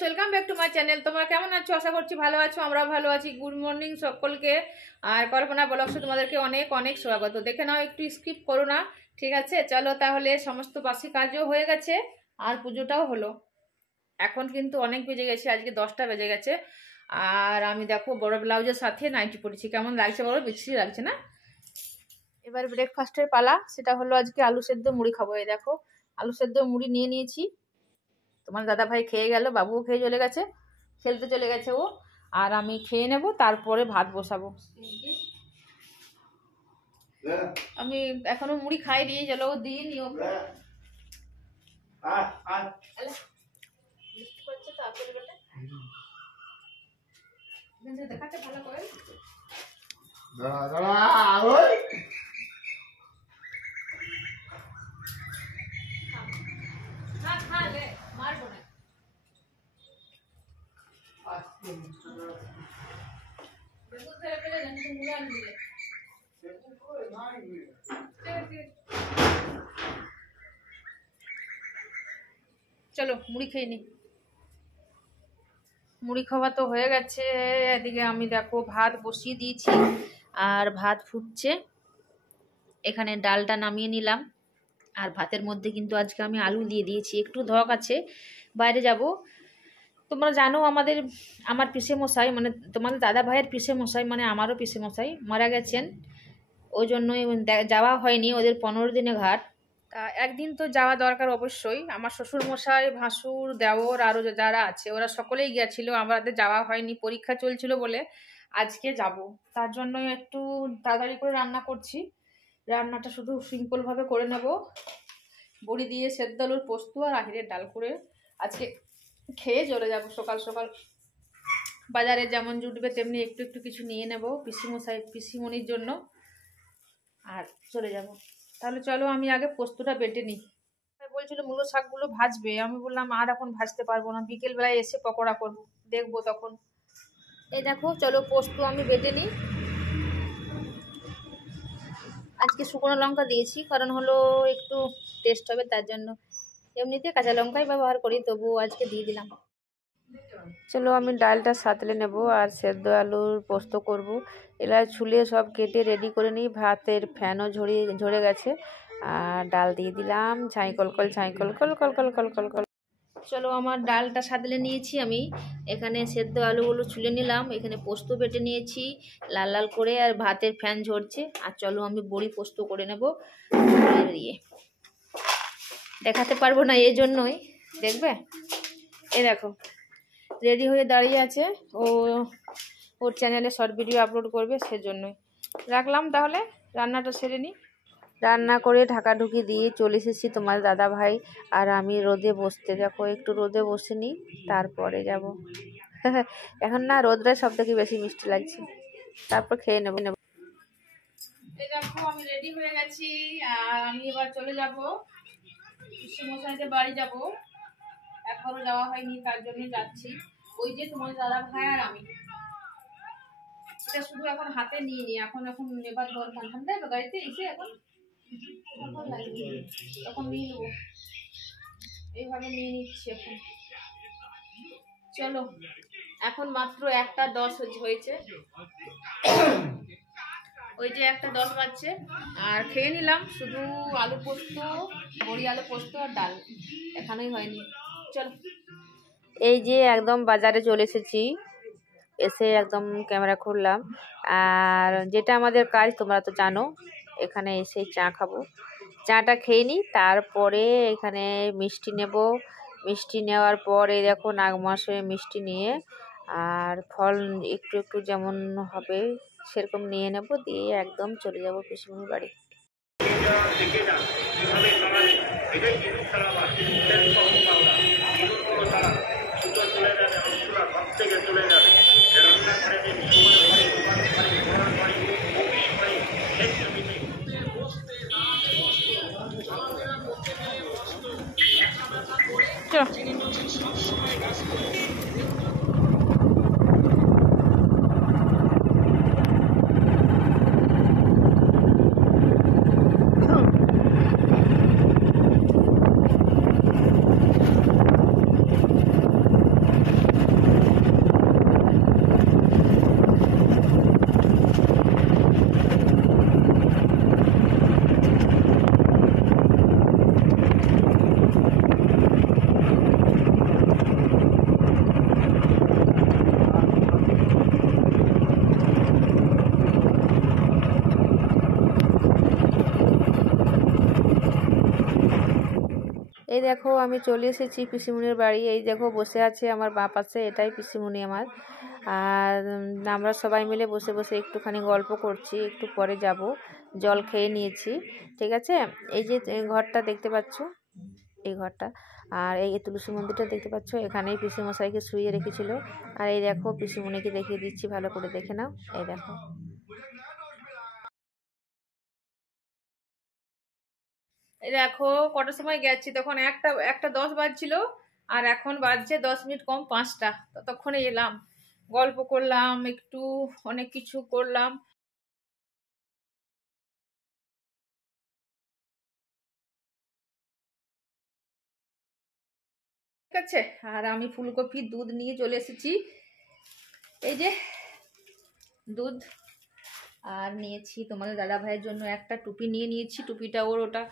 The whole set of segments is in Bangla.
Welcome back to my channel. তোমরা কেমন আছো? আশা করছি ভালো আছো, আমরা ভালো আছি। গুড মর্নিং সকলকে। আর কল্পনা ব্লগসে তোমাদেরকে অনেক অনেক স্বাগত। দেখে নাও, একটু স্কিপ করো না, ঠিক আছে? চলো তাহলে, সমস্ত বাসি কাজও হয়ে গেছে আর পুজোটাও হলো। এখন কিন্তু অনেক বেজে গেছে, আজকে 10টা বেজে গেছে। আর আমি দেখো বড় ব্লাউজের সাথে নাইটি পরেছি, কেমন লাগছে বড়? বিশ্রী লাগছে না? এবার ব্রেকফাস্টের পালা, সেটা হলো আজকে আলু সেদ্ধ মুড়ি খাবো। এই দেখো, আলু সেদ্ধ মুড়ি নিয়ে নিয়েছি। তোমার দাদা ভাই খেয়ে গেল, বাবুও খেয়ে চলে গেছে, খেলতে চলে গেছে ও। আর আমি খেয়ে নেব, তারপরে ভাত বসাবো। আমি এখনো মুড়ি খাইনি, চলো দিয়ে নিও। দেখাতে ভালো করে মারবো না। চলো মুড়ি খেয়ে নি। মুড়ি খাওয়া তো হয়ে গেছে। এদিকে আমি দেখো ভাত বসিয়ে দিয়েছি, আর ভাত ফুটছে। এখানে ডালটা নামিয়ে নিলাম। আর ভাতের মধ্যে কিন্তু আজকে আমি আলু দিয়ে দিয়েছি। একটু ধক আছে, বাইরে যাব। তোমরা জানো আমার পিসে মশাই, মানে তোমাদের দাদা ভাইয়ের পিসে মশাই, মানে আমারও পিসে মশাই মারা গেছেন। ওই জন্যই যাওয়া হয়নি, ওদের 15 দিনে ঘাট। তা একদিন তো যাওয়া দরকার অবশ্যই। আমার শ্বশুর মশাই, ভাসুর, দেওর আরও যারা আছে ওরা সকলেই গিয়েছিল, আমাদের যাওয়া হয়নি, পরীক্ষা চলছিল বলে। আজকে যাব, তার জন্য একটু তাড়াতাড়ি করে রান্না করছি। রান্নাটা শুধু সিম্পলভাবে করে নেব, বড়ি দিয়ে সেদ্ধ আলুর পোস্ত আর আহিরের ডাল করে আজকে খেয়ে চলে যাব। সকাল সকাল বাজারে যেমন জুটবে তেমনি একটু একটু কিছু নিয়ে নেব পিসিমণির জন্য, আর চলে যাব। তাহলে চলো আমি আগে পোস্তটা বেটে নিই। বলছিল মূলো শাকগুলো ভাজবে, আমি বললাম আর এখন ভাজতে পারবো না, বিকেলবেলায় এসে পকোড়া করবো, দেখবো তখন। এই দেখো, চলো পোস্ত আমি বেটে নিই। আজকে শুকনো লঙ্কা দিয়েছি, কারণ হলো একটু টেস্ট হবে তার জন্য। এমনিতে কাঁচা লঙ্কাই ব্যবহার করি, তবু আজকে দিয়ে দিলাম। চলো আমি ডালটা সাঁতলে নেব আর সেদ্ধ আলুর পোস্ত করব। এলা ছুলে সব কেটে রেডি করে নিই। ভাতের ফ্যানও ঝরে গেছে। আর ডাল দিয়ে দিলাম, ছাই কলকল ছাই কলকল কলকল কলকল কল। চলো আমার ডালটা সাঁতলে নিয়েছি আমি। এখানে সেদ্ধ আলুগুলো ছুলে নিলাম, এখানে পোস্ত বেটে নিয়েছি লাল লাল করে, আর ভাতের ফ্যান ঝরছে। আর চলো আমি বড়ি পোস্ত করে নেব দিয়ে। দেখাতে পারবো না এই জন্যই, দেখবে। এই দেখো রেডি হয়ে দাঁড়িয়ে আছে, ওর চ্যানেলে শর্ট ভিডিও আপলোড করবে, সেজন্যই রাখলাম। তাহলে রান্নাটা সেরে নিই। রান্না করে ঢাকা ঢুকি দিয়ে চলে এসেছি তোমার দাদা ভাই আর আমি রোদে বসতে। দেখো একটু রোদে বসে নিই, তারপরে যাব। এখন না রোদটা সব থেকে বেশি মিষ্টি লাগছে, তারপর খেয়ে নেব। এই দেখো আমি রেডি হয়ে গেছি, আর আমি এবার চলে যাব পিসেমশাইদের বাড়ি যাব। এখনো যাওয়া হয়নি, তার জন্য যাচ্ছি। ওই যে তোমার দাদা ভাই আর আমি, এটা শুধু এখন হাতে নিয়ে নি। এখন এবার দরকার, ঠান্ডা গাড়িতে এসে এখন তখন নিয়ে নেবো। এইভাবে নিয়ে নিচ্ছি এখন। চলো, এখন মাত্র 1:10 হয়েছে, ওই যে 1:10 বাজছে। আর খেয়ে নিলাম শুধু আলু পোস্ত, বড়ি আলু পোস্ত আর ডাল, এখানেই হয়নি। চলো, এই যে একদম বাজারে চলে এসেছি, এসে একদম ক্যামেরা খুললাম। আর যেটা আমাদের কাজ তোমরা তো জানো, এখানে এসে চা খাবো। চাটা খেয়ে নিই, তারপরে এখানে মিষ্টি নেব। মিষ্টি নেওয়ার পর এই দেখো নাগমাসে মিষ্টি নিয়ে, আর ফল একটু একটু যেমন হবে সেরকম নিয়ে নেব, দিয়ে একদম চলে যাব পিসিমণির বাড়ি। এই দেখো আমি চলে এসেছি পিসিমণির বাড়ি। এই দেখো বসে আছে আমার বাপ আছে, এটাই পিসিমণি আমার। আর আমরা সবাই মিলে বসে বসে একটুখানি গল্প করছি। একটু পরে যাব, জল খেয়ে নিয়েছি। ঠিক আছে, এই যে ঘরটা দেখতে পাচ্ছ, এই ঘরটা, আর এই তুলসী মন্দিরটা দেখতে পাচ্ছ, এখানেই পিসিমশাইকে শুইয়ে রেখেছিল। আর এই দেখো পিসিমণিকে দেখিয়ে দিচ্ছি, ভালো করে দেখে নাও। এই দেখো, এই দেখো কটার সময় গেছি, তখন একটা 10 বাজছিল, আর এখন বাজছে 10 মিনিট কম 5টা। ততক্ষণে এলাম, গল্প করলাম একটু, অনেক কিছু করলাম। ঠিক আছে, আর আমি ফুলকপি দুধ নিয়ে চলে এসেছি। এই যে দুধ, আর নিয়েছি তোমাদের দাদা ভাইয়ের জন্য একটা টুপি নিয়ে নিয়েছি। টুপিটা ওটা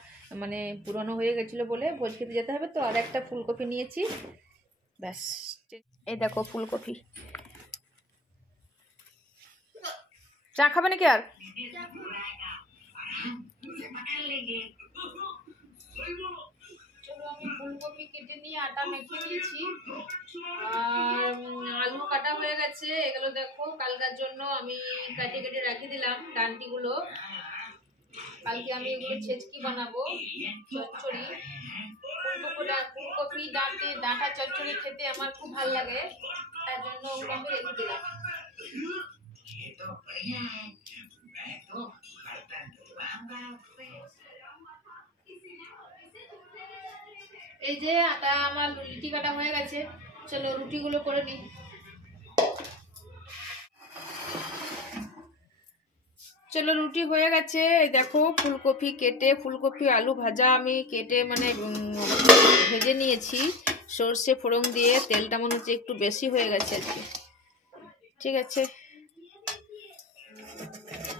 মানে পুরনো হয়ে গেছিলো বলে ভোজ খেতে যেতে হবে তো, আর একটা ফুলকপি নিয়েছি, ব্যাস। এই দেখো ফুলকপি। চা খাবে নাকি? আর চলো, আমি ফুলকপি কেটে নিয়ে আটা মেখে দিয়েছি, আর আলু কাটা হয়ে গেছে। এগুলো দেখো কালকার জন্য আমি কেটে কেটে রেখে দিলাম ডান্টিগুলো। কালকে আমি এগুলো ছেচকি বানাবো, চচ্চড়ি। ফুলকপি ডাঁটা চচ্চড়ি খেতে আমার খুব ভালো লাগে, তার জন্য ওগুলো আমি রেখে দিলাম। এই যে আটা আমার রুটি কাটা হয়ে গেছে, চলো রুটিগুলো করে নিই। চলো রুটি হয়ে গেছে। এই দেখো ফুলকপি কেটে, ফুলকপি আলু ভাজা আমি কেটে মানে ভেজে নিয়েছি সর্ষে ফোড়ন দিয়ে। তেলটা মনে হচ্ছে একটু বেশি হয়ে গেছে আজকে। ঠিক আছে,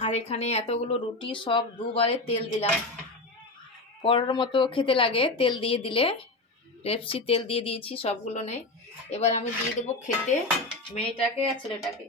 আর এখানে এতগুলো রুটি সব দুবারে তেল দিলাম, পরোটার মতো খেতে লাগে তেল দিয়ে দিলে। রেপসি তেল দিয়ে দিয়েছি সবগুলো নেই। এবার আমি দিয়ে দেবো খেতে মেয়েটাকে আর ছেলেটাকে।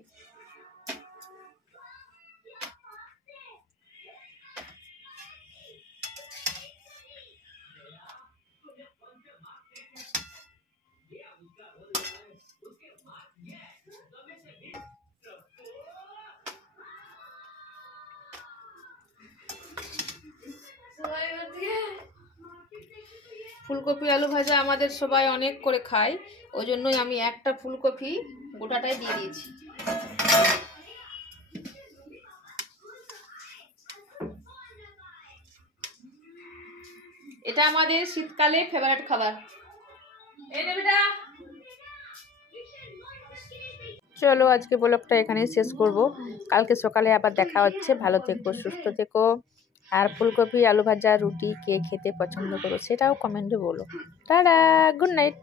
ফুলকপি আলু ভাজা আমাদের সবাই অনেক করে খায়, ওই জন্যই আমি একটা ফুলকপি গোটাটাই দিয়ে দিয়েছি। এটা আমাদের শীতকালে ফেভারিট খাবার। চলো আজকে ব্লগটা এখানেই শেষ করব, কালকে সকালে আবার দেখা হচ্ছে। ভালো থেকো, সুস্থ থেকো। আর ফুলকপি আলু ভাজা রুটি কে খেতে পছন্দ করো সেটাও কমেন্টে বলো। Tata, good night.